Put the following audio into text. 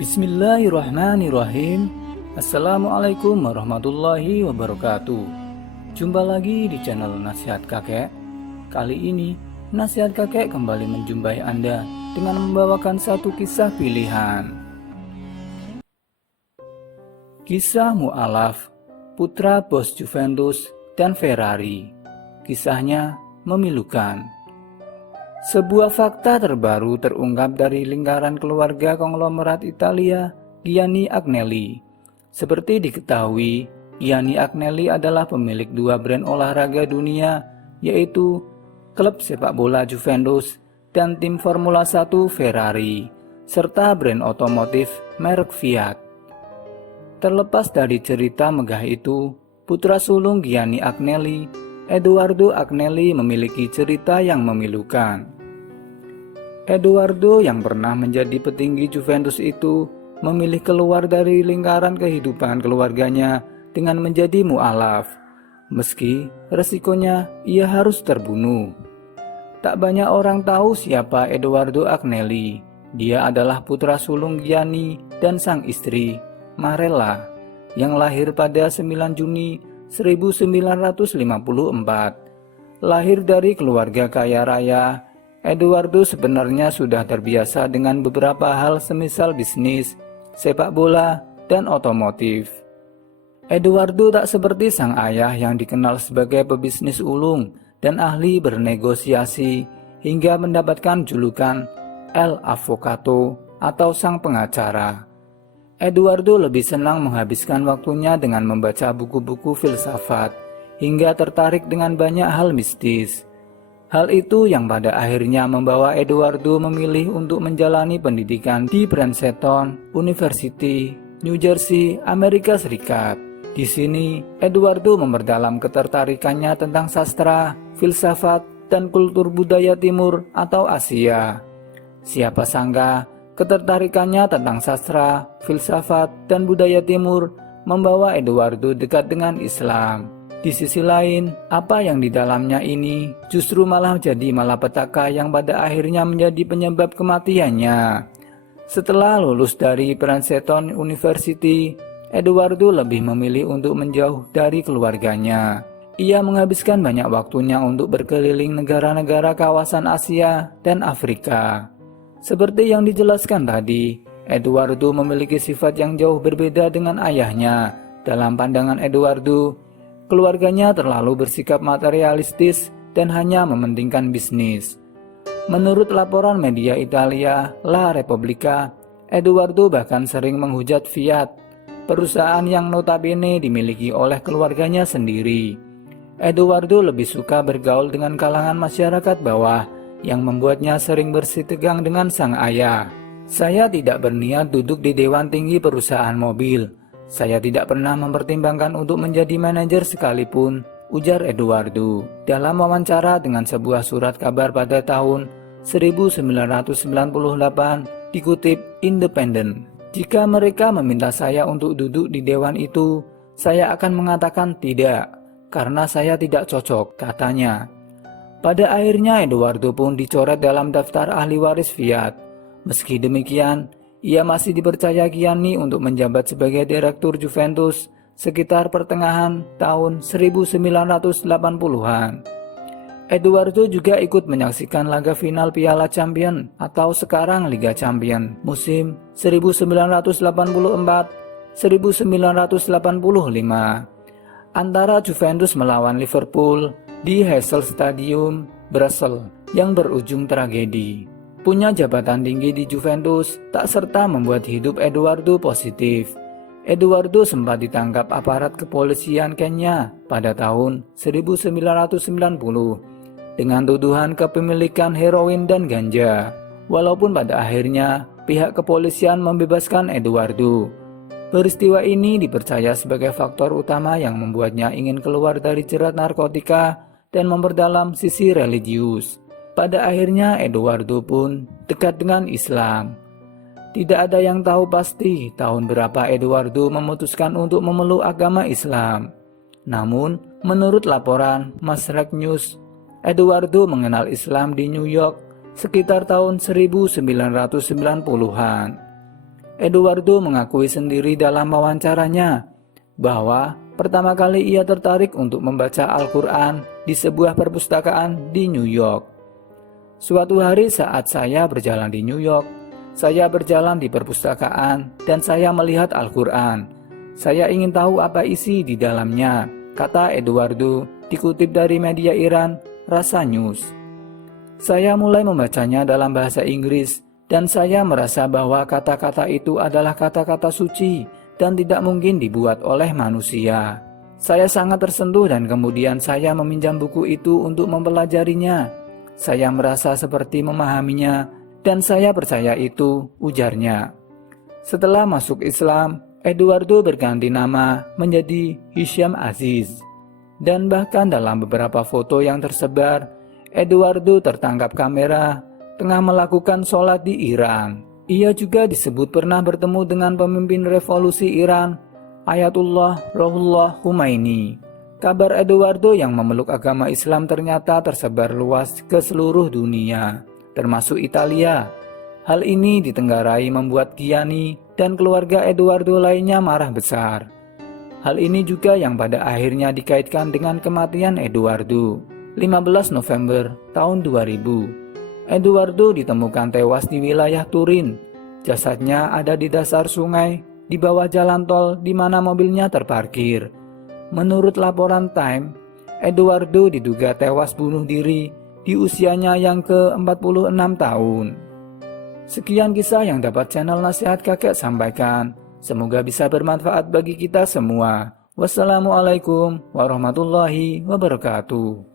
Bismillahirrahmanirrahim. Assalamualaikum warahmatullahi wabarakatuh. Jumpa lagi di channel Nasihat Kakek. Kali ini Nasihat Kakek kembali menjumpai Anda dengan membawakan satu kisah pilihan. Kisah Mu'alaf, putra bos Juventus dan Ferrari. Kisahnya memilukan. Sebuah fakta terbaru terungkap dari lingkaran keluarga konglomerat Italia, Gianni Agnelli. Seperti diketahui, Gianni Agnelli adalah pemilik dua brand olahraga dunia, yaitu klub sepak bola Juventus dan tim Formula 1 Ferrari, serta brand otomotif merek Fiat. Terlepas dari cerita megah itu, putra sulung Gianni Agnelli, Edoardo Agnelli, memiliki cerita yang memilukan. Edoardo yang pernah menjadi petinggi Juventus itu memilih keluar dari lingkaran kehidupan keluarganya dengan menjadi mu'alaf, meski resikonya ia harus terbunuh. Tak banyak orang tahu siapa Edoardo Agnelli. Dia adalah putra sulung Gianni dan sang istri, Marella, yang lahir pada 9 Juni 1954. Lahir dari keluarga kaya raya, Edoardo sebenarnya sudah terbiasa dengan beberapa hal semisal bisnis, sepak bola, dan otomotif. Edoardo tak seperti sang ayah yang dikenal sebagai pebisnis ulung dan ahli bernegosiasi hingga mendapatkan julukan El Avvocato atau sang pengacara. Edoardo lebih senang menghabiskan waktunya dengan membaca buku-buku filsafat hingga tertarik dengan banyak hal mistis. Hal itu yang pada akhirnya membawa Edoardo memilih untuk menjalani pendidikan di Princeton University, New Jersey, Amerika Serikat. Di sini, Edoardo memperdalam ketertarikannya tentang sastra, filsafat, dan kultur budaya Timur atau Asia. Siapa sangka, ketertarikannya tentang sastra, filsafat, dan budaya Timur membawa Edoardo dekat dengan Islam. Di sisi lain, apa yang di dalamnya ini justru malah jadi malapetaka yang pada akhirnya menjadi penyebab kematiannya. Setelah lulus dari Princeton University, Edoardo lebih memilih untuk menjauh dari keluarganya. Ia menghabiskan banyak waktunya untuk berkeliling negara-negara kawasan Asia dan Afrika. Seperti yang dijelaskan tadi, Edoardo memiliki sifat yang jauh berbeda dengan ayahnya. Dalam pandangan Edoardo, keluarganya terlalu bersikap materialistis dan hanya mementingkan bisnis. Menurut laporan media Italia La Repubblica, Edoardo bahkan sering menghujat Fiat, perusahaan yang notabene dimiliki oleh keluarganya sendiri. Edoardo lebih suka bergaul dengan kalangan masyarakat bawah, yang membuatnya sering bersitegang dengan sang ayah. Saya tidak berniat duduk di dewan tinggi perusahaan mobil. Saya tidak pernah mempertimbangkan untuk menjadi manajer sekalipun, ujar Edoardo dalam wawancara dengan sebuah surat kabar pada tahun 1998 dikutip Independent. Jika mereka meminta saya untuk duduk di dewan itu, saya akan mengatakan tidak, karena saya tidak cocok, katanya. Pada akhirnya Edoardo pun dicoret dalam daftar ahli waris Fiat. Meski demikian, ia masih dipercaya Gianni untuk menjabat sebagai direktur Juventus sekitar pertengahan tahun 1980-an. Edoardo juga ikut menyaksikan laga final Piala Champion atau sekarang Liga Champion musim 1984-1985 antara Juventus melawan Liverpool di Heysel Stadium, Brussels, yang berujung tragedi. Punya jabatan tinggi di Juventus tak serta membuat hidup Edoardo positif. Edoardo sempat ditangkap aparat kepolisian Kenya pada tahun 1990 dengan tuduhan kepemilikan heroin dan ganja. Walaupun pada akhirnya pihak kepolisian membebaskan Edoardo. Peristiwa ini dipercaya sebagai faktor utama yang membuatnya ingin keluar dari jerat narkotika dan memperdalam sisi religius. Pada akhirnya Edoardo pun dekat dengan Islam. Tidak ada yang tahu pasti tahun berapa Edoardo memutuskan untuk memeluk agama Islam. Namun, menurut laporan Masrek News, Edoardo mengenal Islam di New York sekitar tahun 1990-an. Eduardo mengakui sendiri dalam wawancaranya bahwa pertama kali ia tertarik untuk membaca Al-Quran di sebuah perpustakaan di New York. Suatu hari saat saya berjalan di New York, saya berjalan di perpustakaan dan saya melihat Al-Quran. Saya ingin tahu apa isi di dalamnya, kata Eduardo, dikutip dari media Iran, Rasa News. Saya mulai membacanya dalam bahasa Inggris dan saya merasa bahwa kata-kata itu adalah kata-kata suci dan tidak mungkin dibuat oleh manusia. Saya sangat tersentuh dan kemudian saya meminjam buku itu untuk mempelajarinya. Saya merasa seperti memahaminya dan saya percaya itu, ujarnya. Setelah masuk Islam, Eduardo berganti nama menjadi Hisham Aziz. Dan bahkan dalam beberapa foto yang tersebar, Eduardo tertangkap kamera tengah melakukan sholat di Iran. Ia juga disebut pernah bertemu dengan pemimpin revolusi Iran, Ayatullah Ruhollah Khomeini. Kabar Eduardo yang memeluk agama Islam ternyata tersebar luas ke seluruh dunia, termasuk Italia. Hal ini ditenggarai membuat Gianni dan keluarga Eduardo lainnya marah besar. Hal ini juga yang pada akhirnya dikaitkan dengan kematian Eduardo. 15 November tahun 2000, Eduardo ditemukan tewas di wilayah Turin. Jasadnya ada di dasar sungai di bawah jalan tol di mana mobilnya terparkir. Menurut laporan Time, Eduardo diduga tewas bunuh diri di usianya yang ke-46 tahun. Sekian kisah yang dapat channel Nasihat Kakek sampaikan. Semoga bisa bermanfaat bagi kita semua. Wassalamualaikum warahmatullahi wabarakatuh.